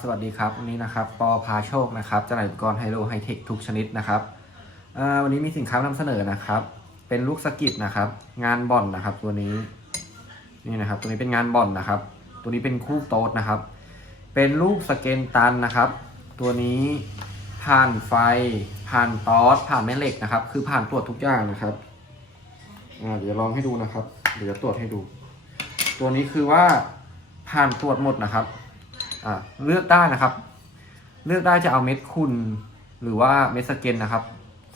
สวัสดีครับ วันนี้นะครับ ปอพาโชคนะครับจำหน่ายอุปกรณ์ไฮโลไฮเทคทุกชนิดนะครับ วันนี้มีสินค้านำเสนอนะครับ เป็นลูกสกิดนะครับ งานบ่อนนะครับ ตัวนี้ นี่นะครับ ตัวนี้เป็นงานบ่อนนะครับ ตัวนี้เป็นคู่โต๊ดนะครับ เป็นลูกสเกนตันนะครับ ตัวนี้ผ่านไฟ ผ่านตอส ผ่านแม่เหล็กนะครับ คือผ่านตรวจทุกอย่างนะครับ เดี๋ยวลองให้ดูนะครับ เดี๋ยวตรวจให้ดู ตัวนี้คือว่าผ่านตรวจหมดนะครับ เลือกได้นะครับ เลือกได้จะเอาเม็ดคุณ หรือว่าเม็ดสเกนนะครับ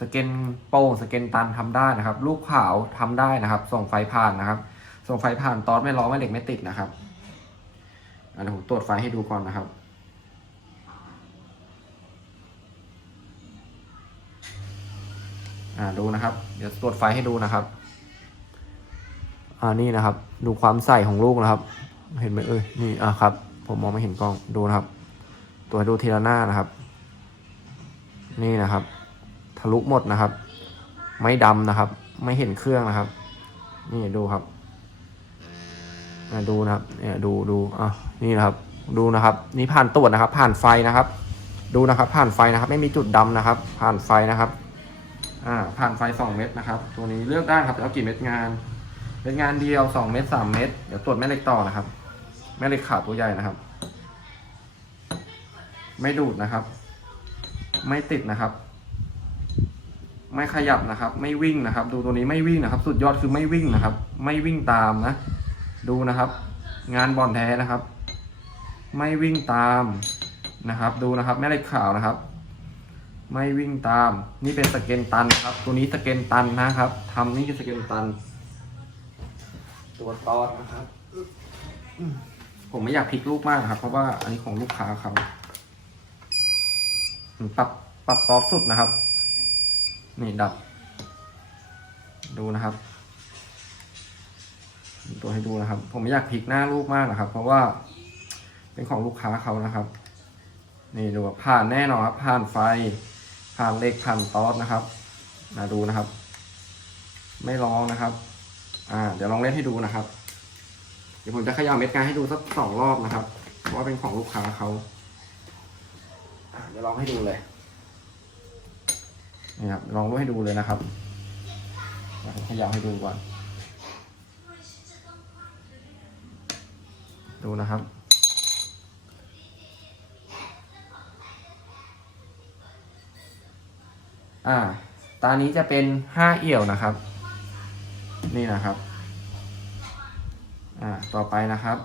สเกนโป้งสเกนตันทำได้นะครับ ลูกขาวทำได้นะครับ ส่งไฟผ่านนะครับ ส่งไฟผ่านตอสไม่ล้องไม่เหล็กไม่ติดนะครับอ่าเดี๋ยวผมตรวจไฟให้ดูก่อนนะครับ่าดูนะครับ เดี๋ยวตรวจไฟให้ดูนะครับ อ่านี่นะครับ ดูความใสของลูกนะครับ เห็นไหมเอ่ยนี่อะครับ ผมมองไม่เห็นกล้องดูนะครับ ตัวดูทีละหน้านะครับ นี่นะครับ ทะลุหมดนะครับ ไม่ดำนะครับ ไม่เห็นเครื่องนะครับ นี่ดูครับอะดูนะครับเนี่ยดูดูอะนี่นะครับ ดูนะครับ นี่ผ่านตรวจนะครับ ผ่านไฟนะครับ ดูนะครับ ผ่านไฟนะครับ ไม่มีจุดดำนะครับ ผ่านไฟนะครับอ่าผ่านไฟสองเม็ดนะครับ ตัวนี้เลือกได้ครับจะเอากี่เม็ดงานเป็นงานเดียวสองเม็ดสามเม็ดเดี๋ยวตรวจแม่เหล็กต่อนะครับ แม่เหล็กขาวตัวใหญ่นะครับ ไม่ดูดนะครับ ไม่ติดนะครับ ไม่ขยับนะครับ ไม่วิ่งนะครับ ดูตัวนี้ไม่วิ่งนะครับ สุดยอดคือไม่วิ่งนะครับ ไม่วิ่งตามนะ ดูนะครับ งานบอลแท้นะครับ ไม่วิ่งตามนะครับ ดูนะครับ แม่เหล็กขาวนะครับไม่วิ่งตาม นี่เป็นสเกนตันครับ ตัวนี้สเกนตันนะครับทำนี่คือสเกนตัน ตัวตอนนะครับ ผมไม่อยากพลิกลูกมากครับ เพราะว่าอันนี้ของลูกค้าเขาปรับปรับตอสุดนะครับ นี่ดับ ดูนะครับ ตัวให้ดูนะครับ ผมไม่อยากพลิกหน้าลูกมากนะครับ เพราะว่า เป็นของลูกค้าเขานะครับ นี่ดูว่าผ่านแน่นอนครับ ผ่านไฟ ผ่านเล็กผ่านตอสนะครับมาดูนะครับ ไม่ร้องนะครับ อ่า เดี๋ยวลองเล่นให้ดูนะครับ ดี๋ยวผมจะขย่าเม็ดงานให้ดูสักสองรอบนะครับ เพราะว่าเป็นของลูกค้าเขาเดี๋ยวลองให้ดูเลยนี่ครับลองดูให้ดูเลยนะครับขย่าให้ดูก่อน ดูนะครับอ่า ตานี้จะเป็นห้าเอี่ยวนะครับ นี่นะครับ อ่าต่อไปนะครับ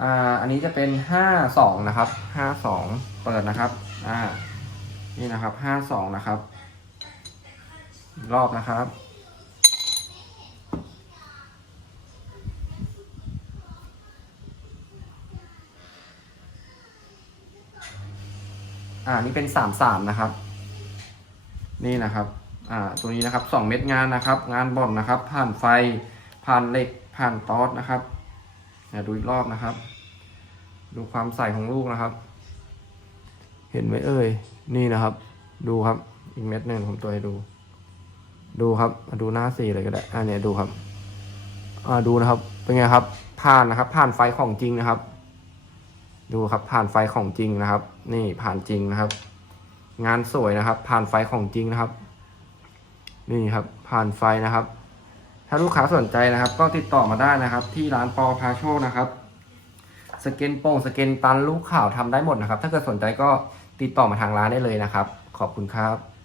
อ่าอันนี้จะเป็นห้าสองนะครับห้าสองเปิดนะครับอ่านี่นะครับห้าสองนะครับ รอบนะครับ อ่านี่เป็นสามสามนะครับ นี่นะครับอ่าตัวนี้นะครับสองเม็ดงานนะครับ งานบ่อนนะครับ ผ่านไฟ ผ่านเหล็ก ผ่านตอสนะครับเดี๋ยวดูอีกรอบนะครับ ดูความใสของลูกนะครับ เห็นไหมเอ่ยนี่นะครับ ดูครับอีกเม็ดหนึ่งผมตัวให้ดู ดูครับดูหน้าสีเลยก็ได้อ่าเนี่ยดูครับอ่าดูนะครับ เป็นไงครับ ผ่านนะครับ ผ่านไฟของจริงนะครับ ดูครับผ่านไฟของจริงนะครับ นี่ผ่านจริงนะครับ งานสวยนะครับ ผ่านไฟของจริงนะครับ นี่ครับ ผ่านไฟนะครับ ถ้าลูกค้าสนใจนะครับ ก็ติดต่อมาได้นะครับ ที่ร้านปอพาโชคนะครับสเกนโป่งสเกนตันลูกข่าวทำได้หมดนะครับ ถ้าเกิดสนใจก็ติดต่อมาทางร้านได้เลยนะครับ ขอบคุณครับ